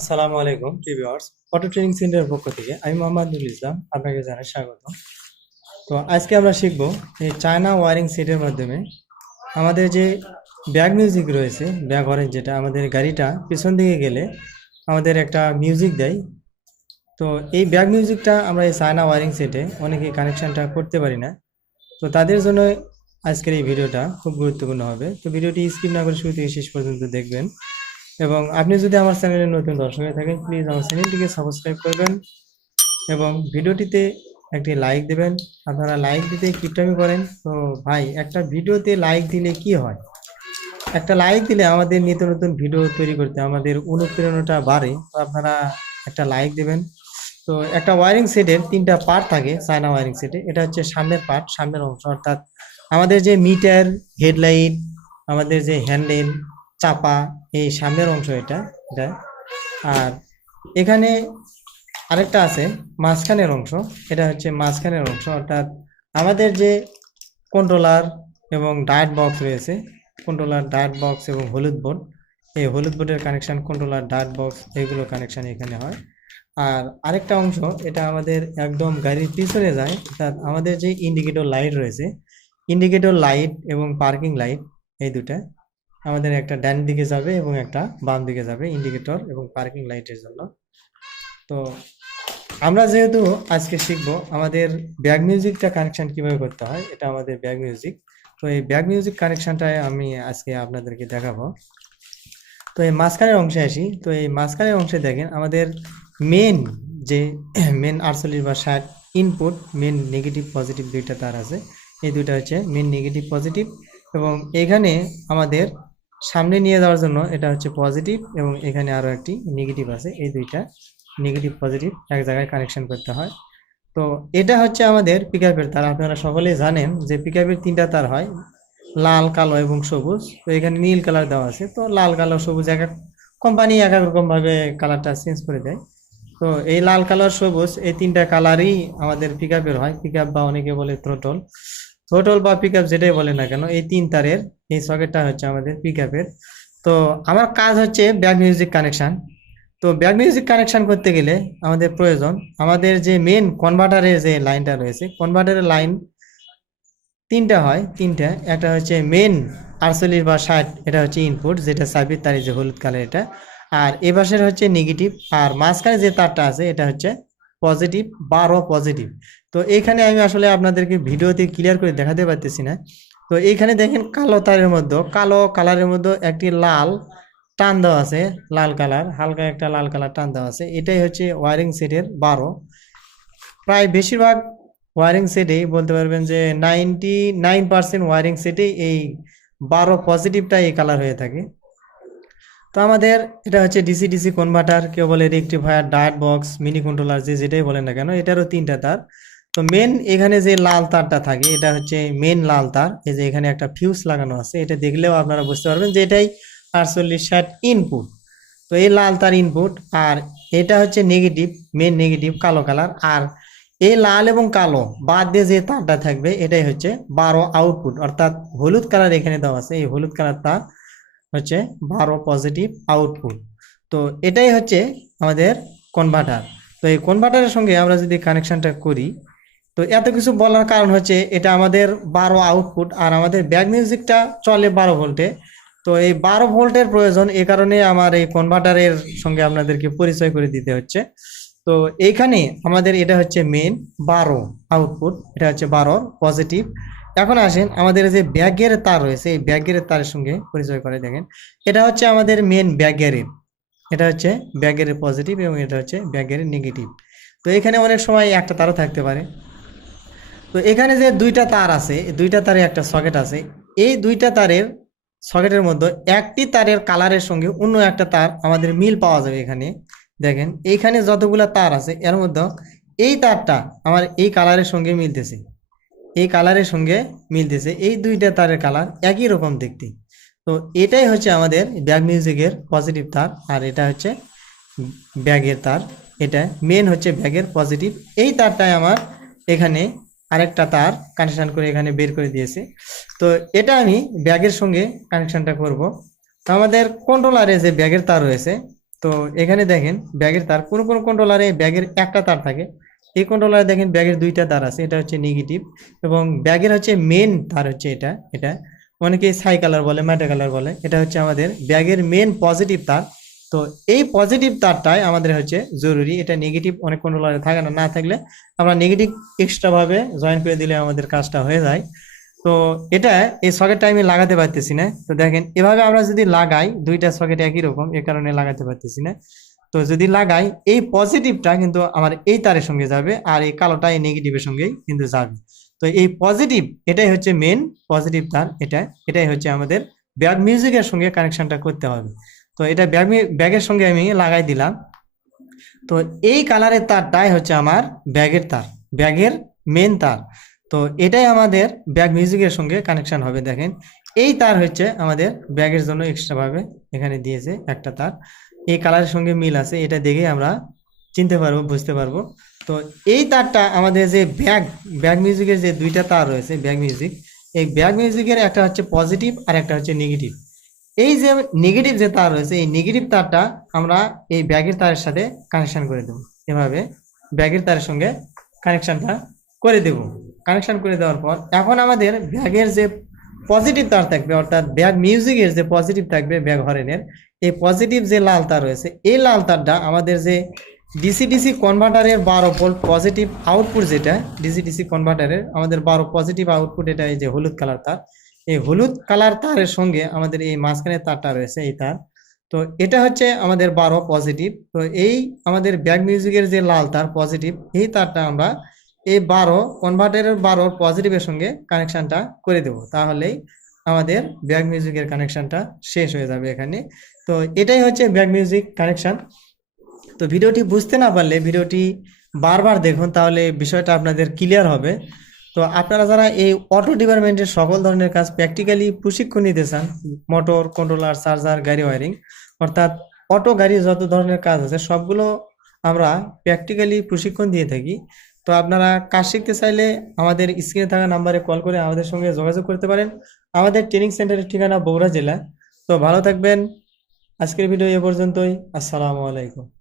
আসসালামু আলাইকুম viewers. Auto training সেন্টারের পক্ষ থেকে আমি মোহাম্মদ নুরুল ইসলাম আপনাকে জানাই স্বাগত। তো আজকে আমরা শিখব এই চায়না ওয়ারিং সেটের মাধ্যমে আমাদের যে ব্যাক মিউজিক রয়েছে, ব্যাক হরেন যেটা আমাদের গাড়িটা পিছন দিকে গেলে আমাদের একটা মিউজিক দেয়। তো এই ব্যাক মিউজিকটা আমরা এই চায়না ওয়ারিং সেটে অনেকে কানেকশনটা করতে পারি না। তো তাদের জন্য আজকের এই ভিডিওটা খুব গুরুত্বপূর্ণ হবে। তো ভিডিওটি স্কিপ না করে শুরু থেকে শেষ পর্যন্ত দেখবেন। এবং আপনি যদি আমার চ্যানেলে নতুন দর্শক হয়ে থাকেন, প্লিজ আমার চ্যানেলটিকে সাবস্ক্রাইব করবেন এবং ভিডিওটিতে একটি লাইক দেবেন। আপনারা লাইক দিতে কিপটামি করেন, তো ভাই একটা ভিডিওতে লাইক দিলে কি হয়? একটা লাইক দিলে আমাদের নিত্য নতুন ভিডিও তৈরি করতে আমাদের অনুপ্রেরণাটা বাড়ে। তো আপনারা একটা লাইক দেবেন। তো একটা ওয়ারিং সেটের তিনটা পার্ট থাকে চায়না ওয়ারিং সেটে। এটা হচ্ছে সামনের পার্ট, সামনের অংশ, অর্থাৎ আমাদের যে মিটার, হেডলাইট, আমাদের যে হ্যান্ডেল, চাপা, এই সামনের অংশ এটা এটা আর এখানে আরেকটা আছে মাঝখানের অংশ। এটা হচ্ছে মাঝখানের অংশ, অর্থাৎ আমাদের যে কন্ট্রোলার এবং ডায়োড বক্স রয়েছে, কন্ট্রোলার, ডায়োড বক্স এবং হলুদ বোর্ড, এই হলুদ বোর্ডের কানেকশন, কন্ট্রোলার, ডায়োড বক্স, এগুলো কানেকশন এখানে হয়। আর আরেকটা অংশ এটা আমাদের একদম গাড়ির পিছনে যায়, অর্থাৎ আমাদের যে ইন্ডিকেটর লাইট রয়েছে, ইন্ডিকেটর লাইট এবং পার্কিং লাইট, এই দুটা আমাদের একটা ডান দিকে যাবে এবং একটা বাম দিকে যাবে, ইন্ডিকেটর এবং পার্কিং লাইটের জন্য। তো আমরা যেহেতু আজকে শিখবো আমাদের ব্যাক মিউজিকটা কানেকশন কিভাবে করতে হয়, এটা আমাদের ব্যাক মিউজিক। তো এই ব্যাক মিউজিক কানেকশনটাই আমি আজকে আপনাদেরকে দেখাবো। তো এই মাঝখানের অংশে আসি। তো এই মাঝখানের অংশে দেখেন আমাদের মেন যে মেন 48 বা 60 ইনপুট, মেন নেগেটিভ পজিটিভ দুইটা তার আছে। এই দুইটা হচ্ছে মেন নেগেটিভ পজিটিভ, এবং এখানে আমাদের সামনে নিয়ে যাওয়ার জন্য এটা হচ্ছে পজিটিভ, এবং এখানে আরও একটি নেগেটিভ আছে। এই দুইটা নেগেটিভ পজিটিভ এক জায়গায় কানেকশন করতে হয়। তো এটা হচ্ছে আমাদের পিকআপের তার। আপনারা সকলেই জানেন যে পিকআপের তিনটা তার হয়, লাল, কালো এবং সবুজ। তো এখানে নীল কালার দেওয়া আছে। তো লাল, কালো, সবুজ এক এক কোম্পানি এক এক রকমভাবে কালারটা চেঞ্জ করে দেয়। তো এই লাল, কালার, সবুজ এই তিনটা কালারই আমাদের পিকআপের হয়। পিকআপ বা অনেকে বলে থ্রোটল, থ্রোটল বা পিকআপ যেটাই বলে না কেন, এই তিন তারের এই সকেটটা হচ্ছে আমাদের পিকআপের। তো আমার কাজ হচ্ছে ব্যাক মিউজিক কানেকশন। তো ব্যাক মিউজিক কানেকশন করতে গেলে আমাদের প্রয়োজন, আমাদের যে মেন কনভার্টারের যে লাইনটা রয়েছে, কনভার্টারের লাইন তিনটা হয়, তিনটা। একটা হচ্ছে মেন 48 বা 60, এটা হচ্ছে ইনপুট, যেটা সাবির তার, যে হলুদ কালার এটা। আর এ পাশের হচ্ছে নেগেটিভ, আর মাঝখানে যে তারটা আছে এটা হচ্ছে পজিটিভ, 12 পজিটিভ। তো এইখানে আমি আসলে আপনাদেরকে ভিডিওতে ক্লিয়ার করে দেখাতে পারতেছি না। তো এইখানে দেখেন কালো তারের মধ্যে, কালো কালারের মধ্যে একটি লাল টান দেওয়া আছে, লাল কালার, হালকা একটা লাল কালার টান দেওয়া আছে। এটাই হচ্ছে ওয়ারিং সেটের 12। প্রায় বেশিরভাগ ওয়ারিং সেটেই বলতে পারবেন যে 99% ওয়ারিং সেটেই এই 12 পজিটিভটা এই কালার হয়ে থাকে। তো আমাদের এটা হচ্ছে ডিসি ডিসি কনভার্টার, কেউ বলে rectifier, diode box, mini controller, যে যেটাই বলেন না কেন, এটারও তিনটা তার। তো মেন এখানে যে লাল তারটা থাকে এটা হচ্ছে মেন লাল তার। এই যে এখানে একটা ফিউজ লাগানো আছে, এটা দেখলেও আপনারা বুঝতে পারবেন যে এটাই 48 ইনপুট। তো এই লাল তার ইনপুট, আর এটা হচ্ছে নেগেটিভ, মেন নেগেটিভ, কালো কালার। আর এই লাল এবং কালো বাদ দিয়ে যে তারটা থাকবে এটাই হচ্ছে 12 আউটপুট, অর্থাৎ হলুদ কালার এখানে দেওয়া আছে, এই হলুদ কালারটা হচ্ছে 12 পজিটিভ আউটপুট। তো এটাই হচ্ছে আমাদের কনভার্টার। তো এই কনভার্টারের সঙ্গে আমরা যদি কানেকশনটা করি, তো এত কিছু বলার কারণ হচ্ছে এটা আমাদের 12 আউটপুট, আর আমাদের ব্যাক মিউজিকটা চলে 12 ভোল্টে। তো এই 12 ভোল্টের প্রয়োজন, এই কারণে আমার এই কনভার্টারের সঙ্গে আপনাদেরকে পরিচয় করে দিতে হচ্ছে। তো এইখানে আমাদের এটা হচ্ছে মেন 12 আউটপুট, এটা হচ্ছে 12 পজিটিভ। এখন আসেন আমাদের যে ব্যাগের তার রয়েছে, এই ব্যাগের তারের সঙ্গে পরিচয় করে দেখেন। এটা হচ্ছে আমাদের মেন ব্যাগের, এটা হচ্ছে ব্যাগের পজিটিভ এবং এটা হচ্ছে ব্যাগের নেগেটিভ। তো এখানে অনেক সময় একটা তারও থাকতে পারে। তো এখানে যে দুইটা তার আছে, দুইটা তারে একটা সকেট আছে। এই দুইটা তারের সকেটের মধ্যে একটি তারের কালারের সঙ্গে অন্য একটা তার আমাদের মিল পাওয়া যাবে। এখানে দেখেন, এইখানে যতগুলো তার আছে এর মধ্যে এই তারটা আমার এই কালারের সঙ্গে মিলতেছে, এই কালারের সঙ্গে মিলতেছে। এই দুইটা তারের কালার একই রকম দেখতে। তো এটাই হচ্ছে আমাদের ব্যাক মিউজিকের পজিটিভ তার, আর এটা হচ্ছে ব্যাগের তার। এটা মেন হচ্ছে ব্যাগের পজিটিভ। এই তারটাই আমার এখানে আরেকটা তার কানেকশন করে এখানে বের করে দিয়েছে। তো এটা আমি ব্যাগের সঙ্গে কানেকশনটা করব। তো আমাদের কন্ট্রোলারে যে ব্যাগের তার রয়েছে, তো এখানে দেখেন ব্যাগের তার, কোন কোন কন্ট্রোলারে ব্যাগের একটা তার থাকে, এই কন্ট্রোলারে দেখেন ব্যাগের দুইটা তার আছে, এটা হচ্ছে নেগেটিভ। এবং ব্যাগের হচ্ছে মেন তার হচ্ছে এটা এটা অনেকে ছাই কালার বলে, ম্যাটা কালার বলে, এটা হচ্ছে আমাদের ব্যাগের মেন পজিটিভ তার। তো এই পজিটিভ তারটাই আমাদের হচ্ছে জরুরি, এটা নেগেটিভ অনেক কন্ট্রোলারে থাকে না, না থাকলে আমরা নেগেটিভ এক্সট্রা ভাবে জয়েন করে দিলে আমাদের কাজটা হয়ে যায়। তো এটা এই সকেটটা আমি লাগাতে পারতেছি না। তো দেখেন এভাবে আমরা যদি লাগাই, দুইটা সকেট একই রকম, এ কারণে লাগাতে পারতেছি না। তো যদি লাগাই, এই পজিটিভটা কিন্তু আমার এই তারের সঙ্গে যাবে, আর এই কালোটা এই নেগেটিভের সঙ্গেই কিন্তু যাবে। তো এই পজিটিভ, এটাই হচ্ছে মেন পজিটিভ তার, এটাই হচ্ছে আমাদের ব্যাগ মিউজিকের সঙ্গে কানেকশনটা করতে হবে। তো এটা ব্যাগের সঙ্গে আমি লাগাই দিলাম। তো এই কালারের তারটাই হচ্ছে আমার ব্যাগের তার, ব্যাগের মেন তার। তো এটাই আমাদের ব্যাগ মিউজিকের সঙ্গে কানেকশন হবে। দেখেন এই তার হচ্ছে আমাদের ব্যাগের জন্য এক্সট্রা ভাবে এখানে দিয়েছে একটা তার, এই কালারের সঙ্গে মিল আছে, এটা দেখেই আমরা চিনতে পারবো, বুঝতে পারবো। তো এই তারটা আমাদের যে ব্যাগ মিউজিকের যে দুইটা তার রয়েছে ব্যাগ মিউজিক, এই ব্যাগ মিউজিকের একটা হচ্ছে পজিটিভ আর একটা হচ্ছে নেগেটিভ। এই যে নেগেটিভ যে তার রয়েছে, এই নেগেটিভ তারটা আমরা এই ব্যাগের তারের সাথে কানেকশন করে দেবো, এভাবে ব্যাগের তারের সঙ্গে কানেকশনটা করে দেব। কানেকশন করে দেওয়ার পর এখন আমাদের ব্যাগের যে পজিটিভ তার থাকবে, অর্থাৎ ব্যাগ মিউজিকের যে পজিটিভ থাকবে ব্যাগ হরেনের, এই পজিটিভ যে লাল তার রয়েছে, এই লাল তারটা আমাদের যে ডিসি ডিসি কনভার্টারের 12 ভোল্ট পজিটিভ আউটপুট, যেটা ডিসি ডিসি কনভার্টারের আমাদের 12 পজিটিভ আউটপুট, এটা এই যে হলুদ কালার তার, এই হলুদ কালার তারের সঙ্গে আমাদের এই মাঝখানে তারটা রয়েছে এই তার। তো এটা হচ্ছে আমাদের 12 পজিটিভ। তো এই আমাদের ব্যাগ মিউজিকের যে লাল তার পজিটিভ, এই তারটা আমরা এই 12 কনভার্টারের 12 পজিটিভের সঙ্গে কানেকশনটা করে দেব, তাহলেই আমাদের ব্যাগ মিউজিকের কানেকশনটা শেষ হয়ে যাবে এখানে। তো এটাই হচ্ছে ব্যাগ মিউজিক কানেকশন। তো ভিডিওটি বুঝতে না পারলে ভিডিওটি বারবার দেখুন, তাহলে বিষয়টা আপনাদের ক্লিয়ার হবে। তো আপনারা যারা এই অটো ডিপার্টমেন্টের সকল ধরনের কাজ প্র্যাকটিক্যালি প্রশিক্ষণ নিতে চান, মোটর, কন্ট্রোলার, চার্জার, গাড়ি ওয়ারিং, অর্থাৎ অটো গাড়ির যত ধরনের কাজ আছে সবগুলো আমরা প্র্যাকটিক্যালি প্রশিক্ষণ দিয়ে থাকি। তো আপনারা কাজ শিখতে চাইলে আমাদের স্ক্রিনে থাকা নাম্বারে কল করে আমাদের সঙ্গে যোগাযোগ করতে পারেন। আমাদের ট্রেনিং সেন্টারের ঠিকানা বগুড়া জেলা। তো ভালো থাকবেন। আজকের ভিডিও এ পর্যন্তই। আসসালামু আলাইকুম।